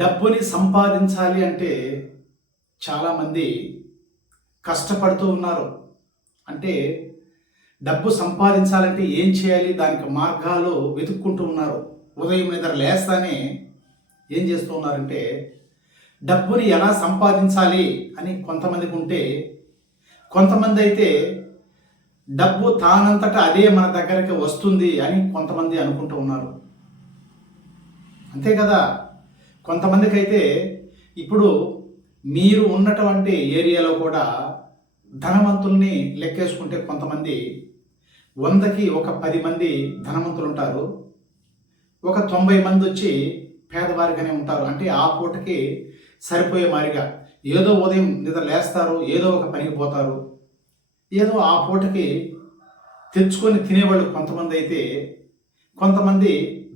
డబ్బుని సంపాదించాలి అంటే చాలామంది కష్టపడుతూ ఉన్నారు. అంటే డబ్బు సంపాదించాలంటే ఏం చేయాలి, దానికి మార్గాలు వెతుక్కుంటూ ఉన్నారు. ఉదయం నిద్ర లేస్తానే ఏం చేస్తూ ఉన్నారంటే డబ్బుని ఎలా సంపాదించాలి అని కొంతమందికి ఉంటే, కొంతమంది అయితే డబ్బు తానంతటా అదే మన దగ్గరికి వస్తుంది అని కొంతమంది అనుకుంటూ ఉన్నారు. అంతే కదా. కొంతమందికి అయితే ఇప్పుడు మీరు ఉన్నటువంటి ఏరియాలో కూడా ధనవంతుల్ని లెక్కేసుకుంటే కొంతమంది 100కి ఒక 10 మంది ధనవంతులు ఉంటారు, ఒక 90 మంది వచ్చి పేదవారిగానే ఉంటారు. అంటే ఆ పూటకి సరిపోయే మారిగా ఏదో ఉదయం నిద్ర లేస్తారు, ఏదో ఒక పనికి పోతారు, ఏదో ఆ పూటకి తెచ్చుకొని తినేవాళ్ళు కొంతమంది అయితే, కొంతమంది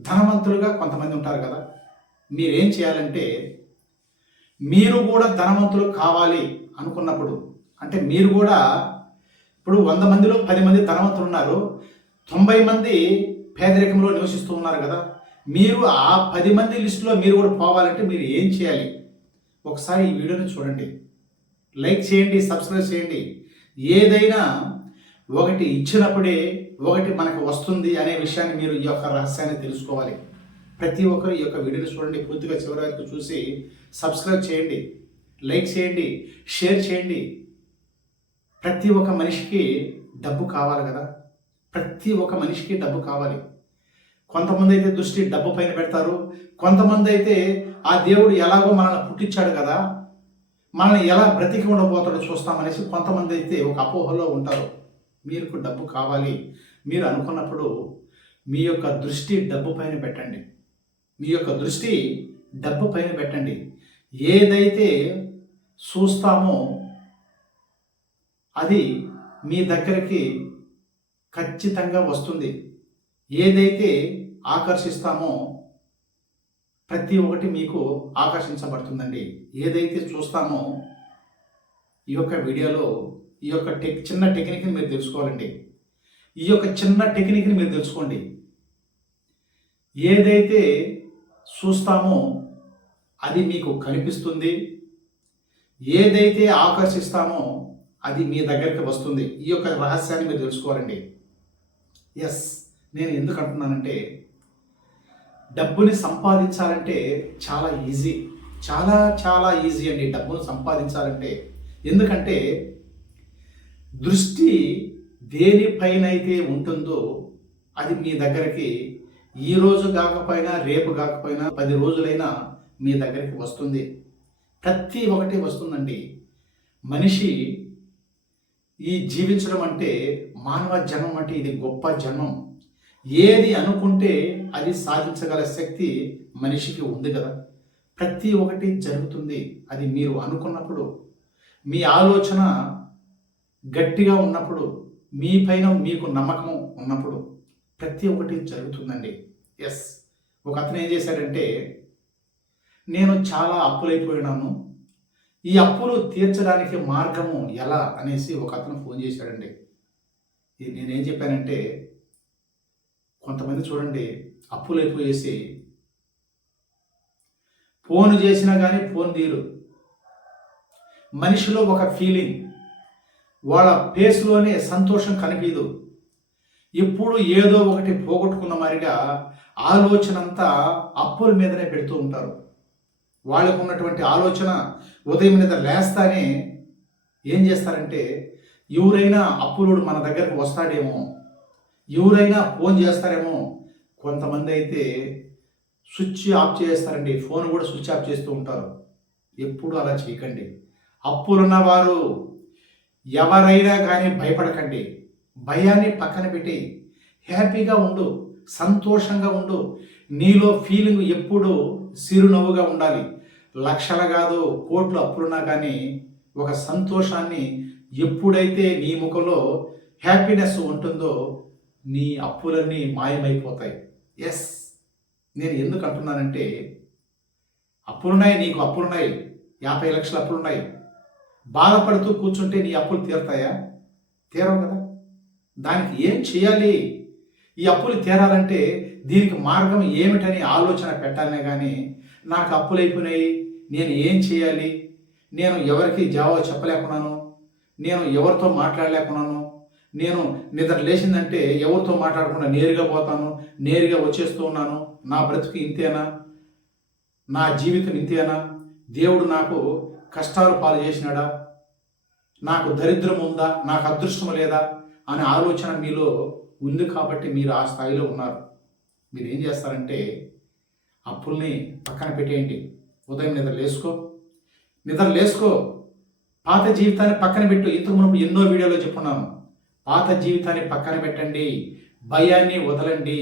ధనవంతులుగా కొంతమంది ఉంటారు కదా. మీరేం చేయాలంటే మీరు కూడా ధనవంతులు కావాలి అనుకున్నప్పుడు, అంటే మీరు కూడా ఇప్పుడు 100 మందిలో 10 మంది ధనవంతులు ఉన్నారు, 90 మంది పేదరికంలో నివసిస్తూ ఉన్నారు కదా. మీరు ఆ 10 మంది లిస్టులో మీరు కూడా పోవాలంటే మీరు ఏం చేయాలి? ఒకసారి ఈ వీడియోని చూడండి, లైక్ చేయండి, సబ్స్క్రైబ్ చేయండి. ఏదైనా ఒకటి ఇచ్చినప్పుడే ఒకటి మనకు వస్తుంది అనే విషయాన్ని మీరు ఈ యొక్క రహస్యాన్ని తెలుసుకోవాలి. ప్రతి ఒక్కరు ఈ యొక్క వీడియోని చూడండి, పూర్తిగా చివరి వరకు చూసి సబ్స్క్రైబ్ చేయండి, లైక్ చేయండి, షేర్ చేయండి. ప్రతి ఒక్క మనిషికి డబ్బు కావాలి కదా. ప్రతి ఒక్క మనిషికి డబ్బు కావాలి. కొంతమంది అయితే దృష్టి డబ్బు పైన పెడతారు, కొంతమంది అయితే ఆ దేవుడు ఎలాగో మనల్ని పుట్టించాడు కదా, మనల్ని ఎలా బ్రతికి ఉండబోతాడో చూస్తామనేసి కొంతమంది అయితే ఒక అపోహలో ఉంటారు. మీకు డబ్బు కావాలి మీరు అనుకున్నప్పుడు మీ యొక్క దృష్టి డబ్బు పైన పెట్టండి. మీ యొక్క దృష్టి డబ్బు పైన పెట్టండి. ఏదైతే చూస్తామో అది మీ దగ్గరికి ఖచ్చితంగా వస్తుంది. ఏదైతే ఆకర్షిస్తామో ప్రతి ఒక్కటి మీకు ఆకర్షించబడుతుందండి. ఏదైతే చూస్తామో ఈ యొక్క వీడియోలో ఈ యొక్క చిన్న టెక్నిక్ని మీరు తెలుసుకోవాలండి. ఈ యొక్క చిన్న టెక్నిక్ని మీరు తెలుసుకోండి. ఏదైతే చూస్తామో అది మీకు కనిపిస్తుంది, ఏదైతే ఆకర్షిస్తామో అది మీ దగ్గరికి వస్తుంది. ఈ యొక్క రహస్యాన్ని మీరు తెలుసుకోవాలండి. ఎస్, నేను ఎందుకు అంటున్నానంటే డబ్బుని సంపాదించాలంటే చాలా ఈజీ, చాలా చాలా ఈజీ అండి డబ్బును సంపాదించాలంటే. ఎందుకంటే దృష్టి దేనిపైనైతే ఉంటుందో అది మీ దగ్గరికి ఈరోజు కాకపోయినా రేపు కాకపోయినా 10 రోజులైనా మీ దగ్గరికి వస్తుంది. ప్రతి ఒక్కటి వస్తుందండి. మనిషి ఈ జీవించడం అంటే, మానవ జన్మం అంటే ఇది గొప్ప జన్మం. ఏది అనుకుంటే అది సాధించగల శక్తి మనిషికి ఉంది కదా. ప్రతి ఒక్కటి జరుగుతుంది అది మీరు అనుకున్నప్పుడు, మీ ఆలోచన గట్టిగా ఉన్నప్పుడు, మీ పైన మీకు నమ్మకం ఉన్నప్పుడు ప్రతి ఒక్కటి జరుగుతుందండి. ఎస్, ఒక అతను ఏం చేశాడంటే, నేను చాలా అప్పులైపోయినాను, ఈ అప్పులు తీర్చడానికి మార్గము ఎలా అనేసి ఒక అతను ఫోన్ చేశాడండి. నేనేం చెప్పానంటే, కొంతమంది చూడండి అప్పులైపోయేసి ఫోన్ చేసినా కానీ ఫోన్ తీరు. మనిషిలో ఒక ఫీలింగ్, వాళ్ళ ఫేస్లోనే సంతోషం కనిపించదు. ఎప్పుడు ఏదో ఒకటి పోగొట్టుకున్న మారిగా ఆలోచన అంతా అప్పుల మీదనే పెడుతూ ఉంటారు. వాళ్ళకు ఉన్నటువంటి ఆలోచన ఉదయం నిద్ర లేస్తానే ఏం చేస్తారంటే, ఎవరైనా అప్పులోడు మన దగ్గరకు వస్తాడేమో, ఎవరైనా ఫోన్ చేస్తారేమో. కొంతమంది అయితే స్విచ్ ఆఫ్ చేస్తారండి, ఫోన్ కూడా స్విచ్ ఆఫ్ చేస్తూ ఉంటారు. ఎప్పుడు అలా చేయకండి. అప్పులున్న వారు ఎవరైనా కానీ భయపడకండి. భయాన్ని పక్కన పెట్టి హ్యాపీగా ఉండు, సంతోషంగా ఉండు. నీలో ఫీలింగ్ ఎప్పుడు సిరునవ్వుగా ఉండాలి. లక్షలు కాదు కోట్లు అప్పులున్నా కానీ ఒక సంతోషాన్ని ఎప్పుడైతే నీ ముఖంలో హ్యాపీనెస్ ఉంటుందో నీ అప్పులన్నీ మాయమైపోతాయి. ఎస్, నేను ఎందుకు అంటున్నానంటే, అప్పులున్నాయి, నీకు అప్పులున్నాయి, 50 లక్షల అప్పులున్నాయి. బాధపడుతూ కూర్చుంటే నీ అప్పులు తీరుతాయా? తీరవు కదా. దానికి ఏం చేయాలి? ఈ అప్పులు తీరాలంటే దీనికి మార్గం ఏమిటని ఆలోచన పెట్టాలనే కానీ నాకు అప్పులైపోయినాయి, నేను ఏం చేయాలి, నేను ఎవరికి జవాబు చెప్పలేకున్నాను, నేను ఎవరితో మాట్లాడలేకున్నాను, నేను నిద్ర లేచిందంటే ఎవరితో మాట్లాడకుండా నేరుగా పోతాను, నేరుగా వచ్చేస్తూ ఉన్నాను, నా బ్రతుకు ఇంతేనా, నా జీవితం ఇంతేనా, దేవుడు నాకు కష్టాలు పాలు చేసినాడా, నాకు దరిద్రం ఉందా, నాకు అదృష్టం లేదా అనే ఆలోచన మీలో ఉంది కాబట్టి మీరు ఆ స్థాయిలో ఉన్నారు. మీరు ఏం చేస్తారంటే అప్పుల్ని పక్కన పెట్టేయండి. ఉదయం నిద్ర లేసుకో, పాత జీవితాన్ని పక్కన పెట్టు. ఇంతకు మునుపు ఎన్నో వీడియోలో చెప్పున్నాను. పాత జీవితాన్ని పక్కన పెట్టండి, భయాన్ని వదలండి.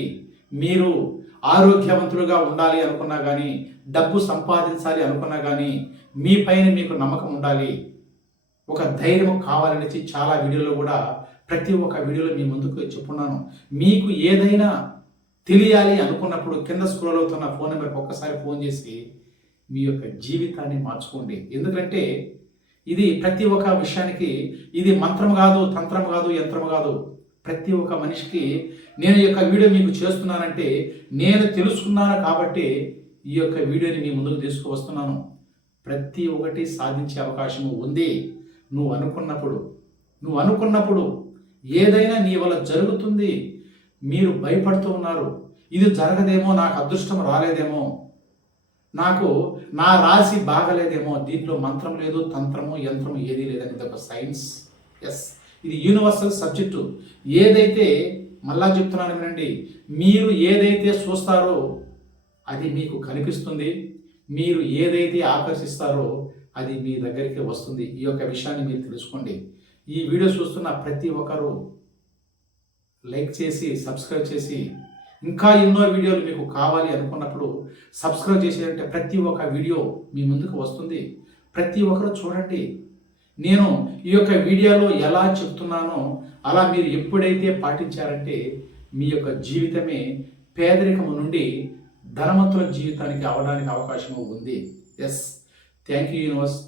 మీరు ఆరోగ్యవంతులుగా ఉండాలి అనుకున్నా కానీ, డబ్బు సంపాదించాలి అనుకున్నా కానీ, మీ పైన మీకు నమ్మకం ఉండాలి, ఒక ధైర్యం కావాలనేసి చాలా వీడియోలో కూడా ప్రతి ఒక్క వీడియోలో మీ ముందుకు చెప్పున్నాను. మీకు ఏదైనా తెలియాలి అనుకున్నప్పుడు కింద స్క్రోల్ అవుతున్న ఫోన్ నెంబర్కి ఒక్కసారి ఫోన్ చేసి మీ యొక్క జీవితాన్ని మార్చుకోండి. ఎందుకంటే ఇది ప్రతి ఒక్క విషయానికి ఇది మంత్రం కాదు, తంత్రం కాదు, యంత్రం కాదు. ప్రతి ఒక్క మనిషికి నేను ఈ యొక్క వీడియో మీకు చేస్తున్నానంటే నేను తెలుసుకున్నాను కాబట్టి ఈ యొక్క వీడియోని మీ ముందుకు తీసుకువస్తున్నాను. ప్రతి ఒక్కటి సాధించే అవకాశం ఉంది. నువ్వు అనుకున్నప్పుడు ఏదైనా నీ వల్ల జరుగుతుంది. మీరు భయపడుతూ ఉన్నారు, ఇది జరగదేమో, నాకు అదృష్టం రాలేదేమో, నాకు నా రాశి బాగలేదేమో. దీంట్లో మంత్రం లేదు, తంత్రము, యంత్రము ఏదీ లేదని ఇది ఒక సైన్స్. ఎస్, ఇది యూనివర్సల్ సబ్జెక్టు. ఏదైతే, మళ్ళా చెప్తున్నాను వినండి, మీరు ఏదైతే చూస్తారో అది మీకు కనిపిస్తుంది. మీరు ఏదైతే ఆకర్షిస్తారో అది మీ దగ్గరికి వస్తుంది. ఈ యొక్క విషయాన్ని మీరు తెలుసుకోండి. ఈ వీడియో చూస్తున్న ప్రతి ఒక్కరూ లైక్ చేసి సబ్స్క్రైబ్ చేసి, ఇంకా ఎన్నో వీడియోలు మీకు కావాలి అనుకున్నప్పుడు సబ్స్క్రైబ్ చేసేదంటే ప్రతి ఒక్క వీడియో మీ ముందుకు వస్తుంది. ప్రతి ఒక్కరు చూడండి. నేను ఈ యొక్క వీడియోలో ఎలా చెప్తున్నానో అలా మీరు ఎప్పుడైతే పాటించారంటే మీ యొక్క జీవితమే పేదరికము నుండి ధనవంతుల జీవితానికి అవడానికి అవకాశం ఉంది. Yes, thank you universe.